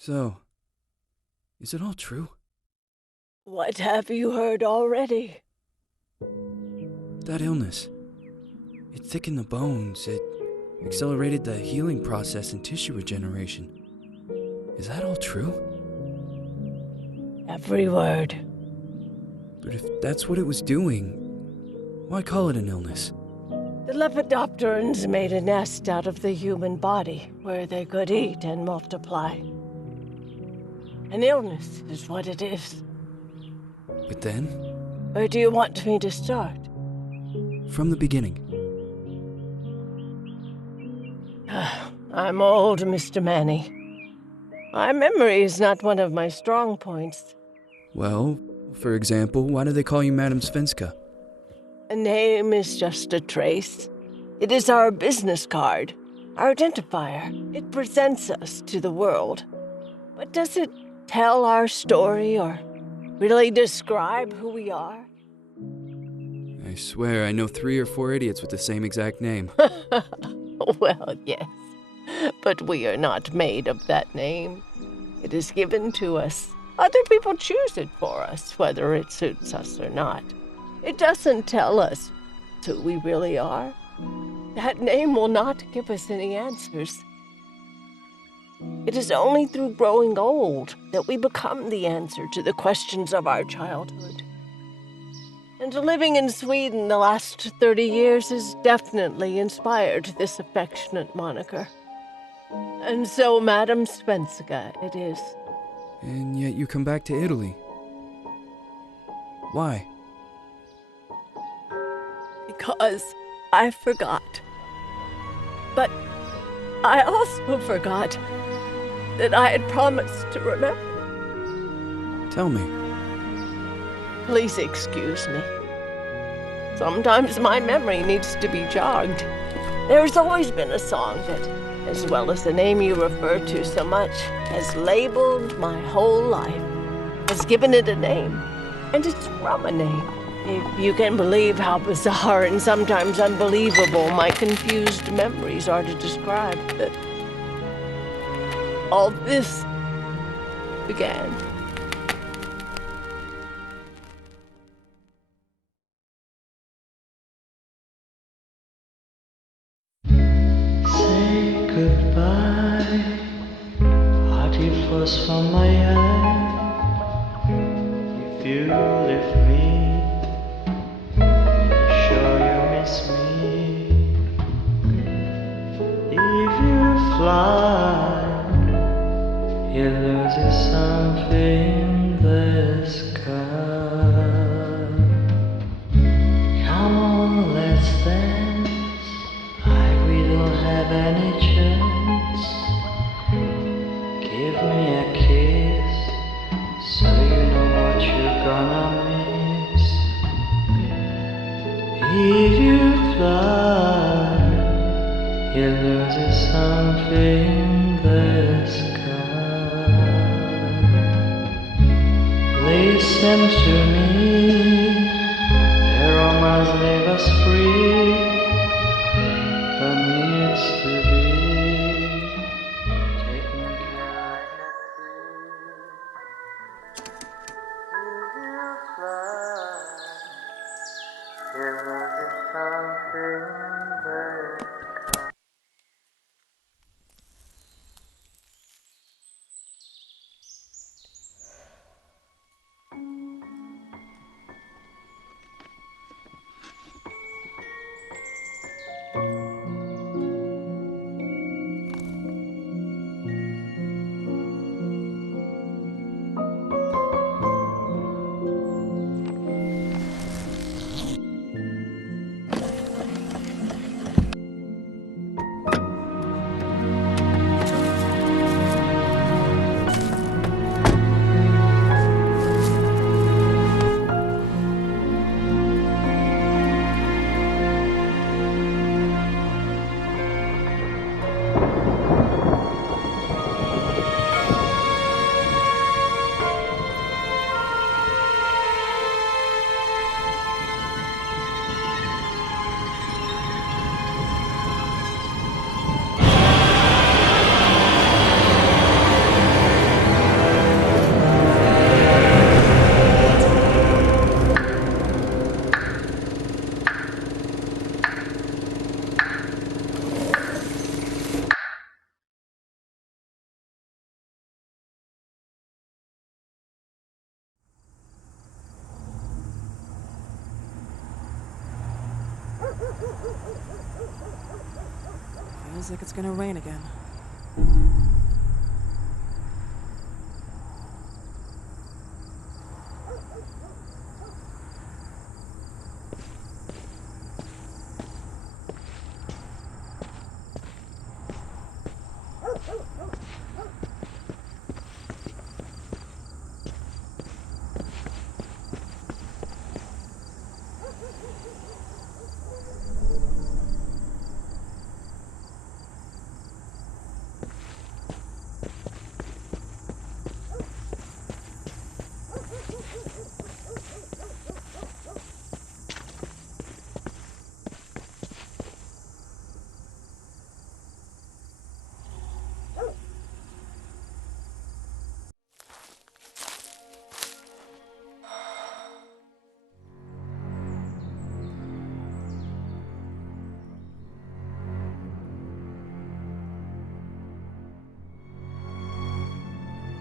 So, is it all true? What have you heard already? That illness. It thickened the bones. It accelerated the healing process and tissue regeneration. Is that all true? Every word. But if that's what it was doing, why call it an illness? The Lepidopterans made a nest out of the human body where they could eat and multiply. An illness is what it is. But then, Where do you want me to start? from the beginning. I'm old, Mr. Manny. My memory is not one of my strong points. Well, for example, why do they call you Madame Svenska? A name is just a trace. It is our business card, our identifier. It presents us to the world. But does it tell our story or really describe who we are? I swear I know 3 or 4 idiots with the same exact name. Well, yes. But we are not made of that name. It is given to us. Other people choose it for us, whether it suits us or not. It doesn't tell us who we really are. That name will not give us any answers. It is only through growing old that we become the answer to the questions of our childhood. And living in Sweden the last 30 years has definitely inspired this affectionate moniker. And so, Madam Svenska, it is. And yet you come back to Italy. Why? Because I forgot. But I also forgot that I had promised to remember. Tell me. Please excuse me. Sometimes my memory needs to be jogged. There's always been a song that, as well as the name you refer to so much, has labeled my whole life, has given it a name, and it's from a name. If you can believe how bizarre and sometimes unbelievable my confused memories are to describe that all this began. Say goodbye, hearty frost from my eye. If you leave me, sure you miss me. If you fly, you lose something in the sky. Come on, let's dance. We don't have any chance. Give me a kiss, so you know what you're gonna miss. If you fly, you lose something in the sky. Listen to me, the romance leave us free. But needs to be taken care of. If you fly, there is something there. Feels like it's gonna rain again.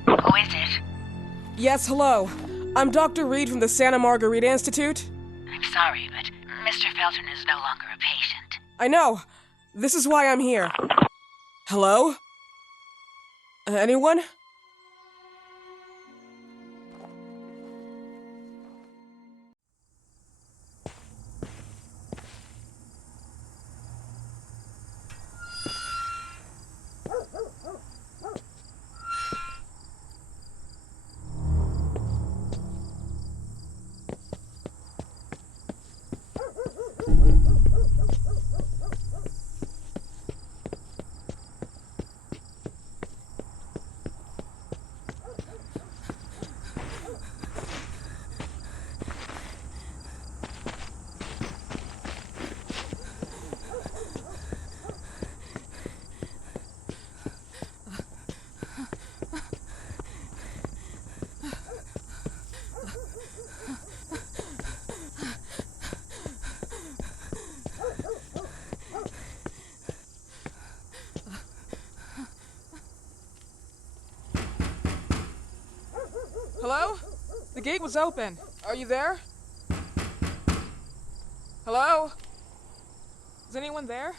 Who is it? Yes, hello. I'm Dr. Reed from the Santa Margarita Institute. I'm sorry, but Mr. Felton is no longer a patient. I know. This is why I'm here. Hello? Anyone? Hello? The gate was open. Are you there? Hello? Is anyone there?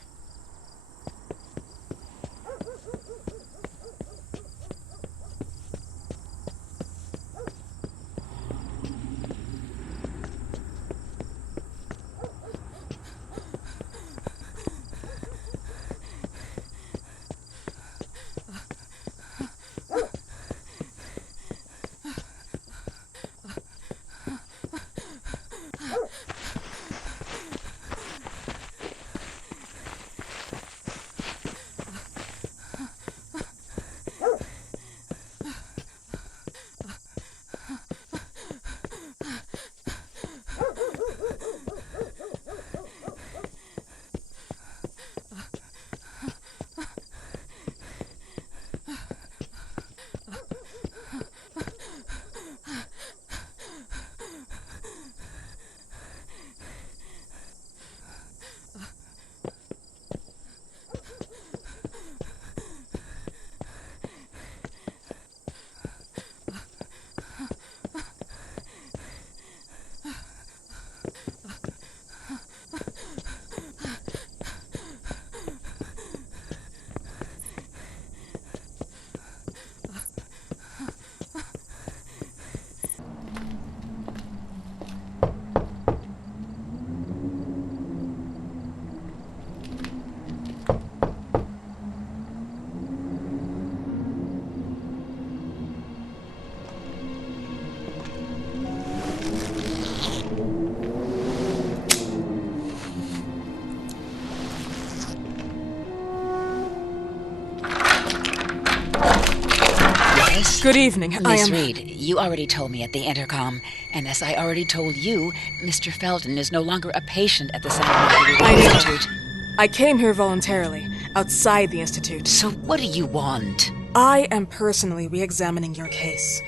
Good evening. Miss Reed, you already told me at the intercom, and as I already told you, Mr. Felton is no longer a patient at the Santa Margarita Institute. I came here voluntarily, outside the Institute. So what do you want? I am personally re-examining your case.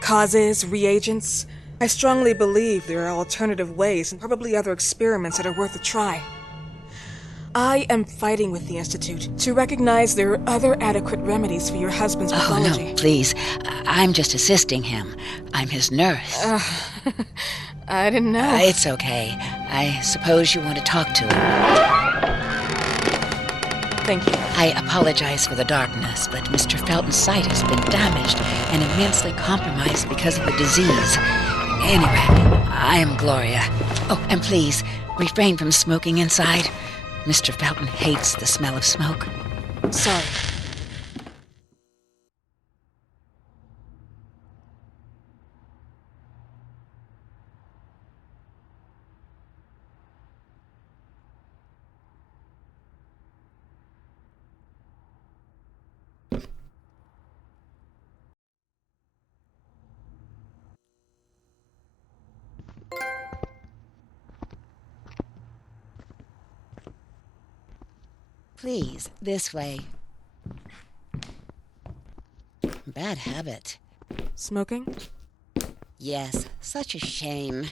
Causes, reagents. I strongly believe there are alternative ways and probably other experiments that are worth a try. I am fighting with the Institute to recognize there are other adequate remedies for your husband's pathology. Oh, no, please. I'm just assisting him. I'm his nurse. I didn't know. It's okay. I suppose you want to talk to him. Thank you. I apologize for the darkness, but Mr. Felton's sight has been damaged and immensely compromised because of the disease. Anyway, I am Gloria. Oh, and please, refrain from smoking inside. Mr. Felton hates the smell of smoke. Sorry. Please, this way. Bad habit. Smoking? Yes, such a shame.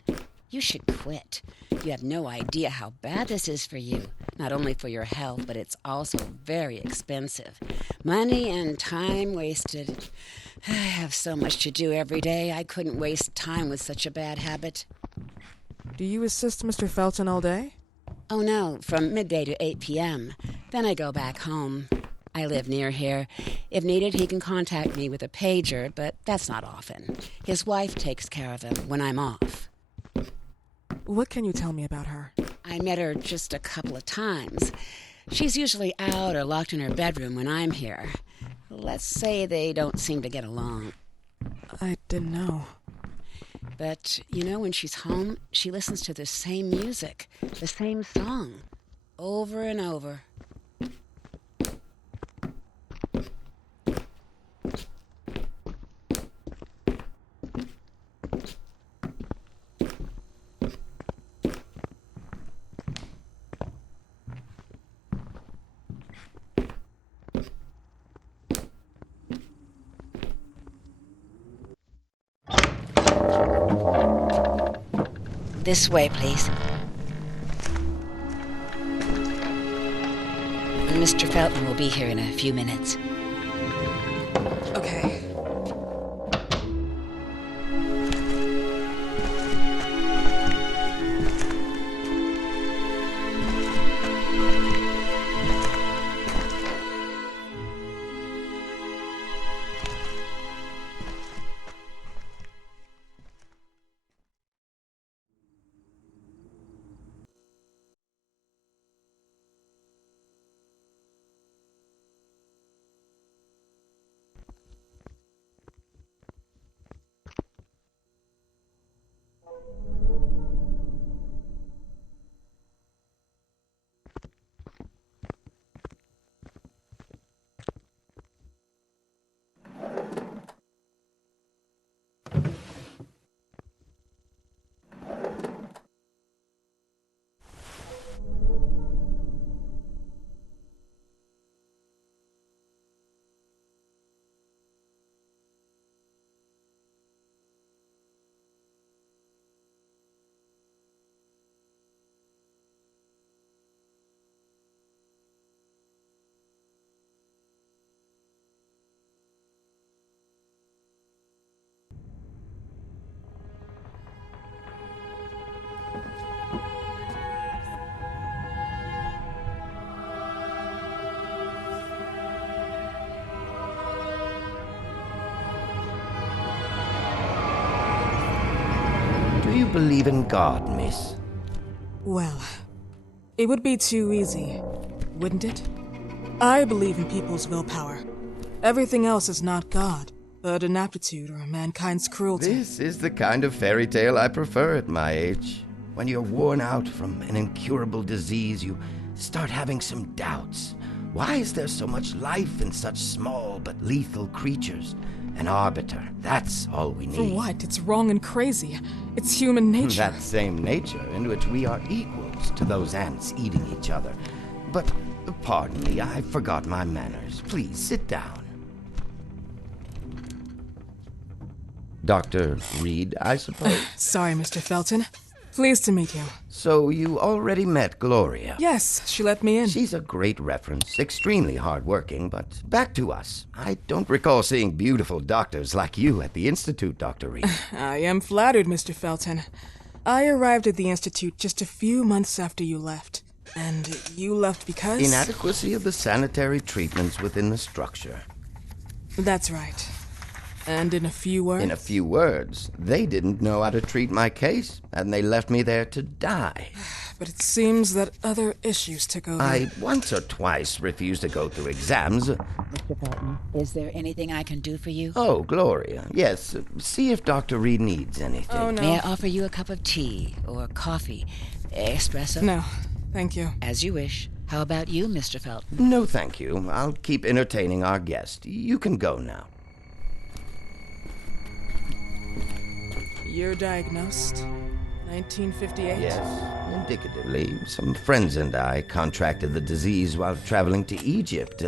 You should quit. You have no idea how bad this is for you. Not only for your health, but it's also very expensive. Money and time wasted. I have so much to do every day. I couldn't waste time with such a bad habit. Do you assist Mr. Felton all day? Oh no, from midday to 8 p.m. Then I go back home. I live near here. If needed, he can contact me with a pager, but that's not often. His wife takes care of him when I'm off. What can you tell me about her? I met her just a couple of times. She's usually out or locked in her bedroom when I'm here. Let's say they don't seem to get along. I didn't know. But, you know, when she's home, she listens to the same music, the same song, over and over. This way, please. Mr. Felton will be here in a few minutes. Okay. Do you believe in God, miss? Well, it would be too easy, wouldn't it? I believe in people's willpower. Everything else is not God, but an aptitude or mankind's cruelty. This is the kind of fairy tale I prefer at my age. When you're worn out from an incurable disease, you start having some doubts. Why is there so much life in such small but lethal creatures? An arbiter, that's all we need. For what? It's wrong and crazy. It's human nature. That same nature in which we are equals to those ants eating each other. But, pardon me, I forgot my manners. Please, sit down. Dr. Reed, I suppose? Sorry, Mr. Felton. Pleased to meet you. So you already met Gloria? Yes, she let me in. She's a great reference, extremely hardworking, but back to us. I don't recall seeing beautiful doctors like you at the Institute, Dr. Reed. I am flattered, Mr. Felton. I arrived at the Institute just a few months after you left. And you left because? Inadequacy of the sanitary treatments within the structure. That's right. And in a few words? In a few words, they didn't know how to treat my case, and they left me there to die. But it seems that other issues took over. I once or twice refused to go through exams. Mr. Felton, is there anything I can do for you? Oh, Gloria, yes. See if Dr. Reed needs anything. Oh, no. May I offer you a cup of tea or coffee? Espresso? No, thank you. As you wish. How about you, Mr. Felton? No, thank you. I'll keep entertaining our guest. You can go now. You're diagnosed? 1958? Yes, indicatively. Some friends and I contracted the disease while traveling to Egypt,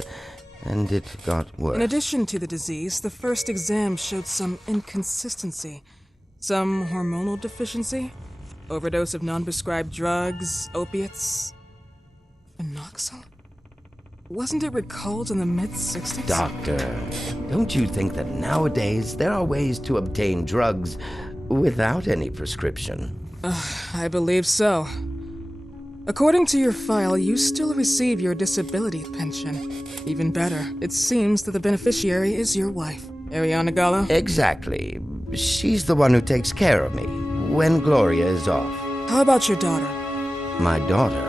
and it got worse. In addition to the disease, the first exam showed some inconsistency. Some hormonal deficiency? Overdose of non-prescribed drugs, opiates, phenoxyl? Wasn't it recalled in the mid-60s? Doctor, don't you think that nowadays there are ways to obtain drugs without any prescription? I believe so. According to your file, you still receive your disability pension. Even better, it seems that the beneficiary is your wife, Ariana Gallo. Exactly. She's the one who takes care of me when Gloria is off. How about your daughter? My daughter,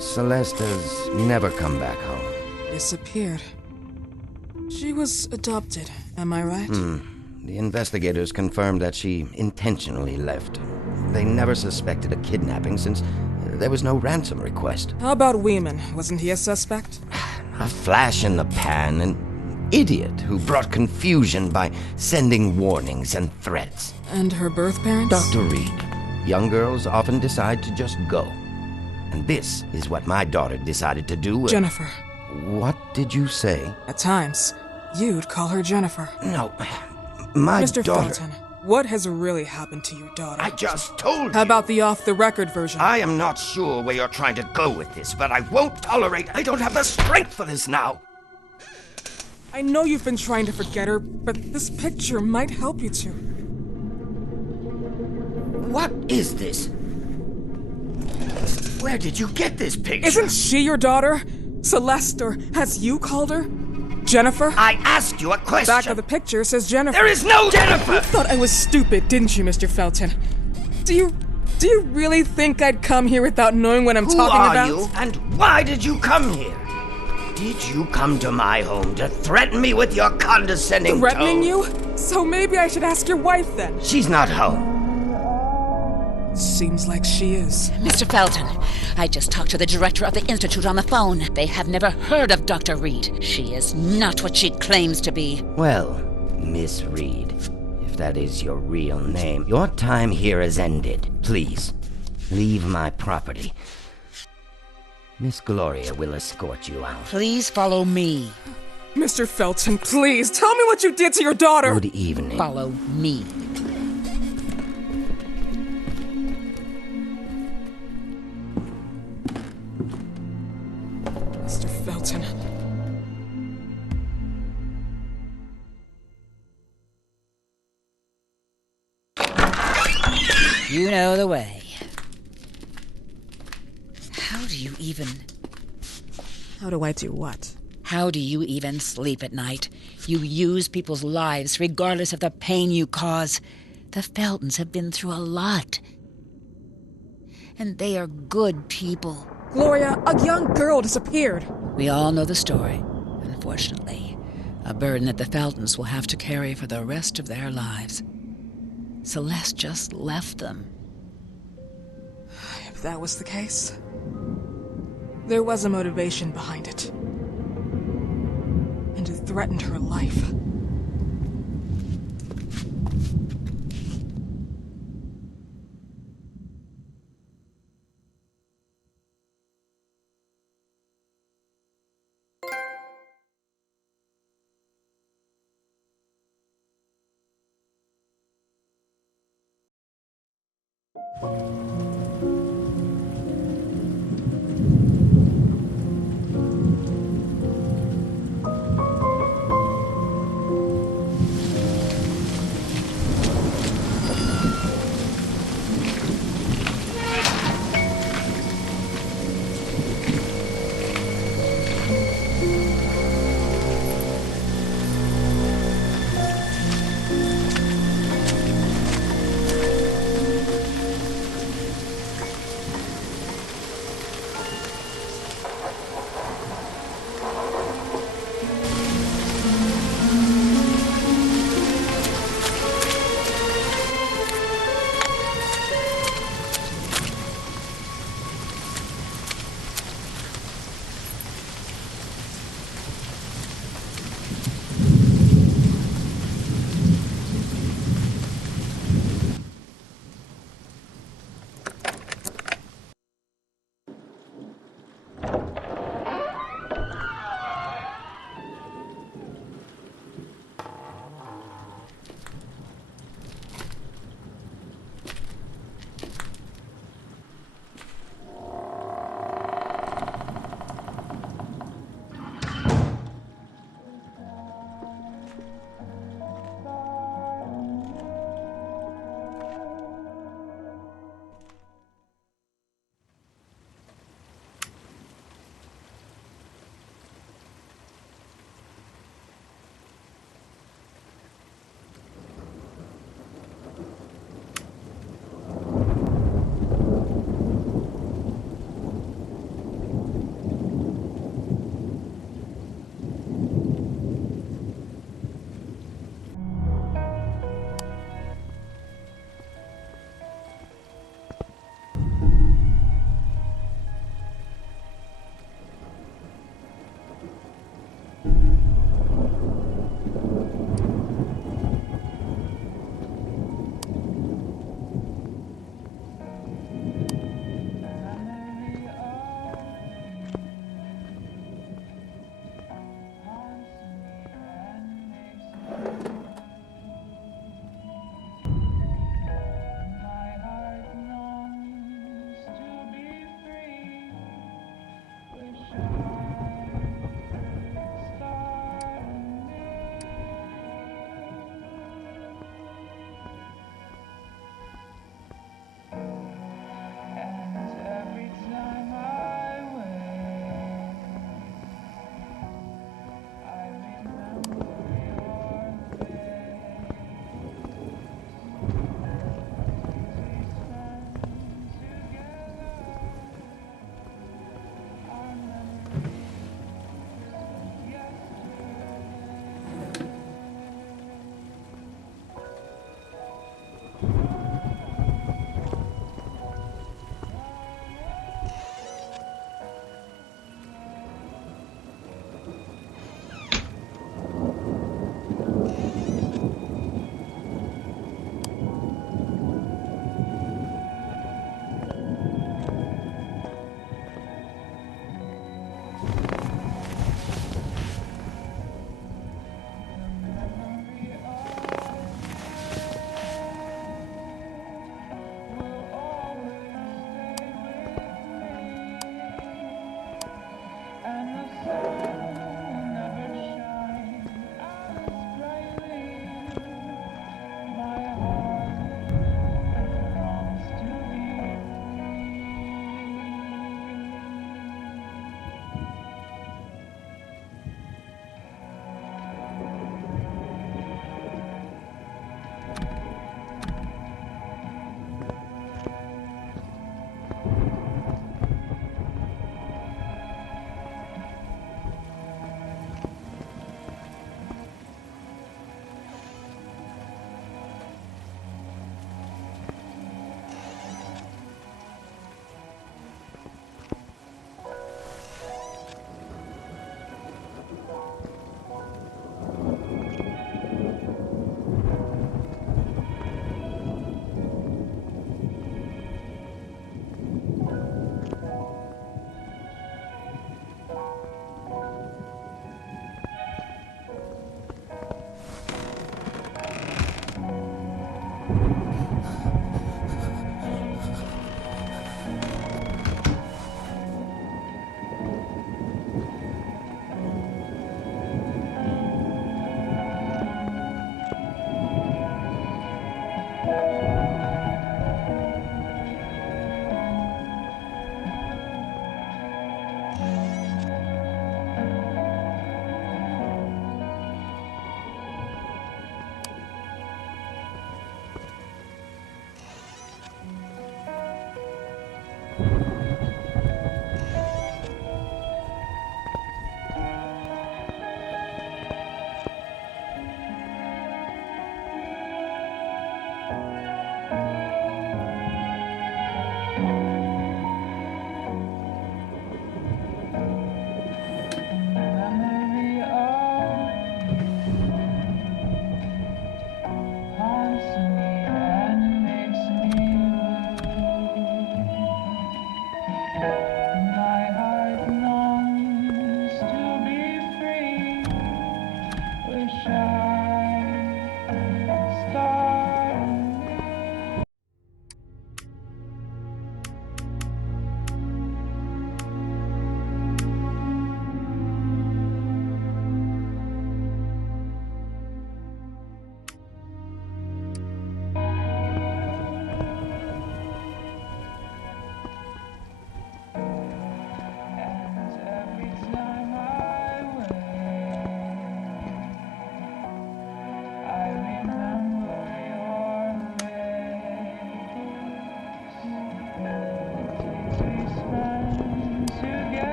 Celeste, has never come back home. Disappeared. She was adopted, am I right? The investigators confirmed that she intentionally left. They never suspected a kidnapping since there was no ransom request. How about Weeman? Wasn't he a suspect? A flash in the pan, an idiot who brought confusion by sending warnings and threats. And her birth parents? Dr. Reed, young girls often decide to just go. And this is what my daughter decided to do. Jennifer. What did you say? At times, you'd call her Jennifer. No, my Mr. daughter... Felton, what has really happened to your daughter? I just told you. How about the off-the-record version? I am not sure where you're trying to go with this, but I won't tolerate... I don't have the strength for this now. I know you've been trying to forget her, but this picture might help you to. What is this? Where did you get this picture? Isn't she your daughter? Celeste, or has you called her? Jennifer? I asked you a question. Back of the picture says Jennifer. There is no Jennifer! You thought I was stupid, didn't you, Mr. Felton? Do you really think I'd come here without knowing what I'm talking about? Who are you, and why did you come here? Did you come to my home to threaten me with your condescending Threatening tone? you? So maybe I should ask your wife then. She's not home. Seems like she is. Mr. Felton, I just talked to the director of the Institute on the phone. They have never heard of Dr. Reed. She is not what she claims to be. Well, Miss Reed, if that is your real name, your time here has ended. Please, leave my property. Miss Gloria will escort you out. Please follow me. Mr. Felton, please, tell me what you did to your daughter! Good evening. Follow me. Mr. Felton. You know the way. How do you even... How do I do what? How do you even sleep at night? You use people's lives regardless of the pain you cause. The Feltons have been through a lot. And they are good people. Gloria, a young girl disappeared. We all know the story, unfortunately. A burden that the Feltons will have to carry for the rest of their lives. Celeste just left them. If that was the case, there was a motivation behind it. And it threatened her life.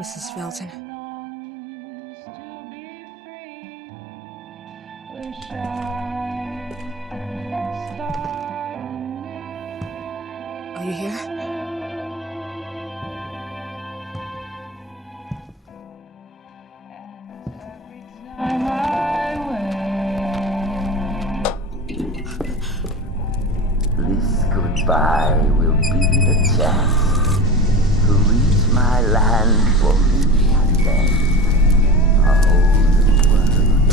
Mrs. Felton. Are you here? This goodbye will be the chance to reach my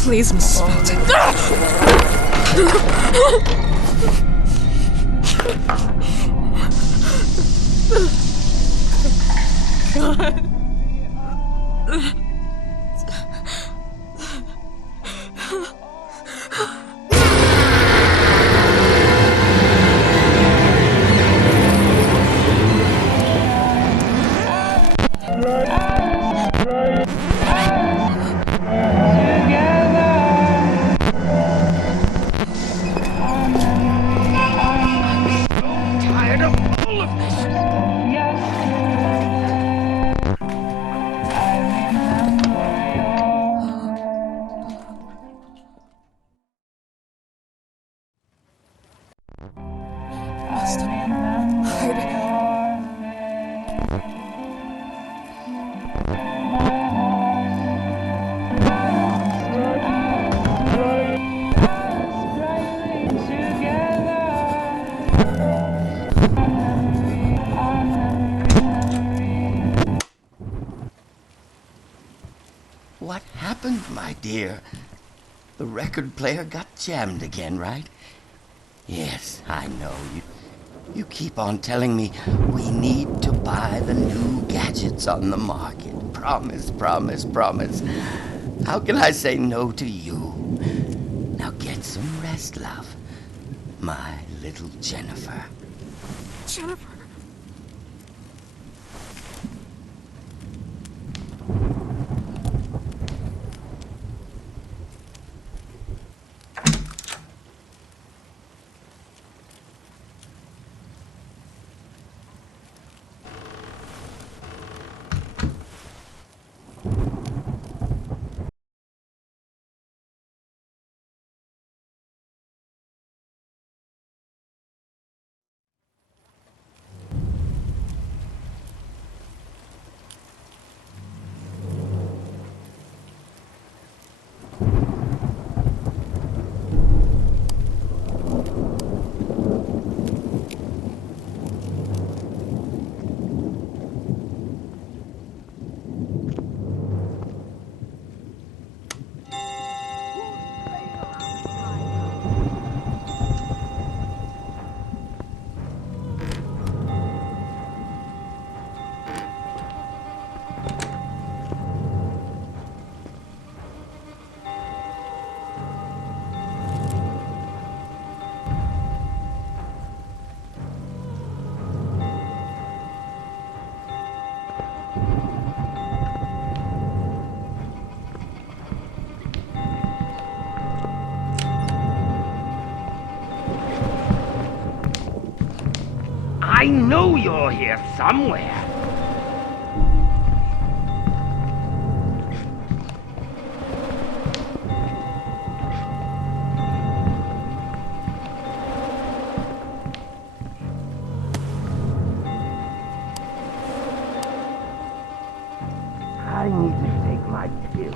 Please, Mrs. Felton. Tired of all of this. Must hide. What happened, my dear? The record player got jammed again, right? Yes, I know. You keep on telling me we need to buy the new gadgets on the market. Promise, promise, promise. How can I say no to you? Now get some rest, love. My little Jennifer. Jennifer. I know you're here somewhere. I need to take my pills.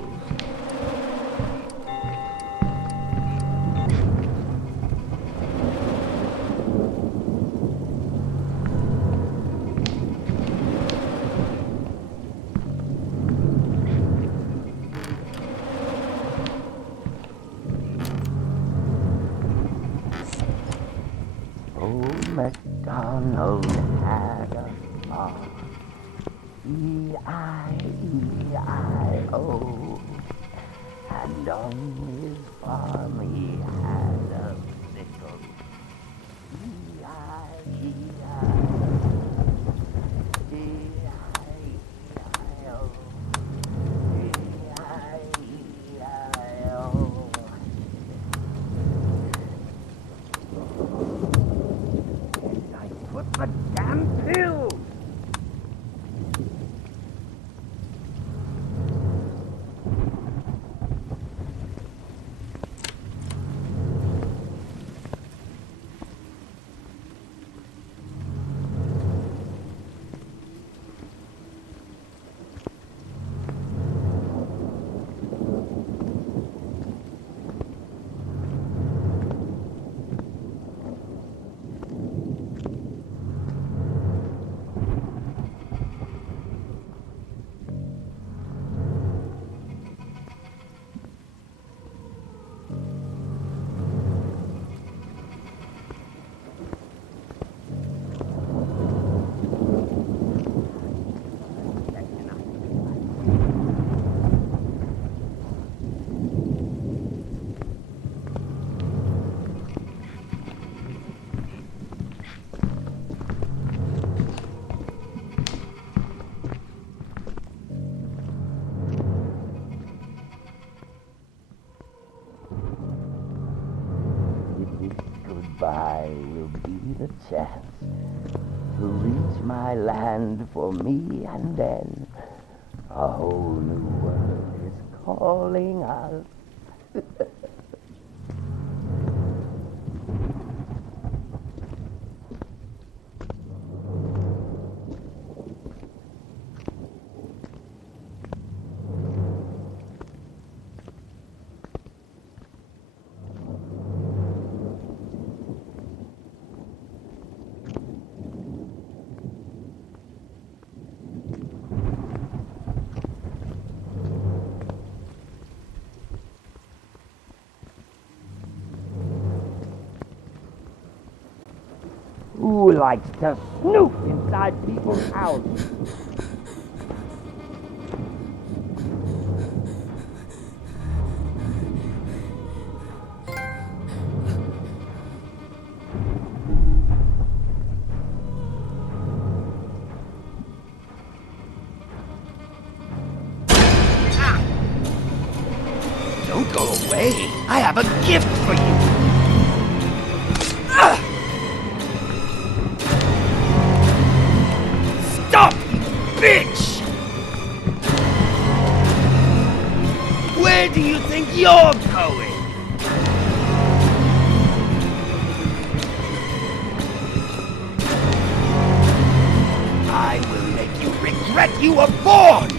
Old MacDonald had a farm. E-I-E-I-O. And on his farm he had a sickle. E-I-E-I-O. E-I-E-I-O. E-I-E-I-O. I put my damn pills. the chance to reach my land for me, and then a whole new world is calling us. Who likes to snoop inside people's houses? Don't go away. I have a gift for you. Stop, you bitch! Where do you think you're going? I will make you regret you were born!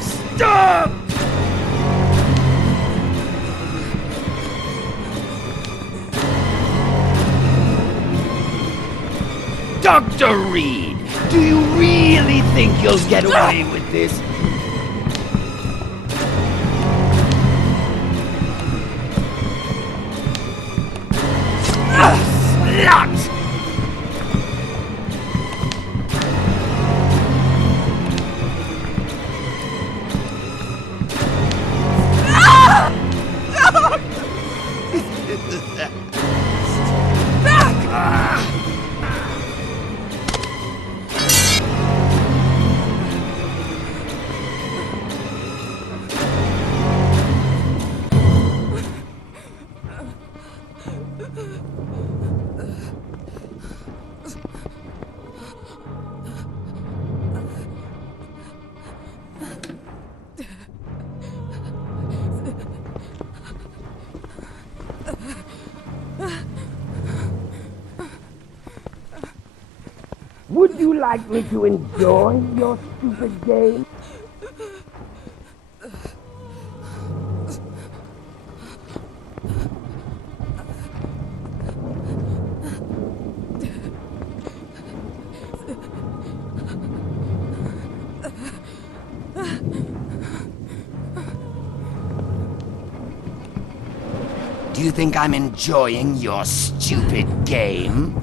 Stop! Dr. Reed, do you really think you'll get away with this? Slut! Would you like me to enjoy your stupid game? Do you think I'm enjoying your stupid game?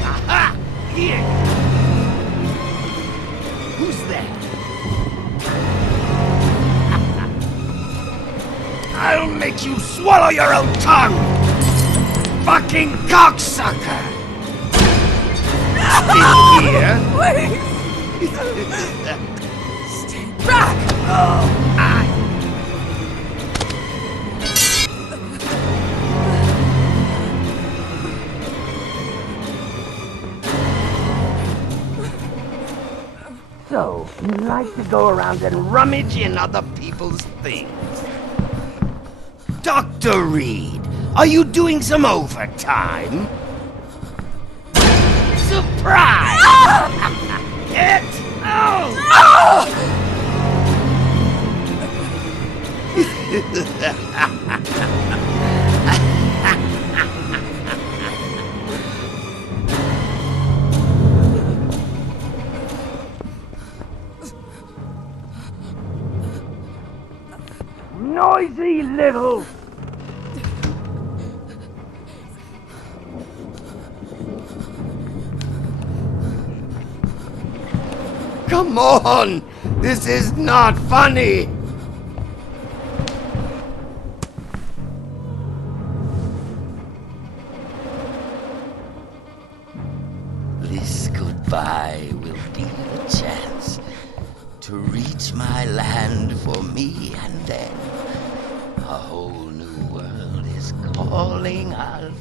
Aha! Here! Who's there? I'll make you swallow your own tongue! Fucking cocksucker! In here? Please! Stay back! Oh, So, you like to go around and rummage in other people's things. Dr. Reed, are you doing some overtime? Surprise! Get out! noisy little... Come on! This is not funny! Goodbye will be the chance to reach my land for me, and then a whole new world is calling us.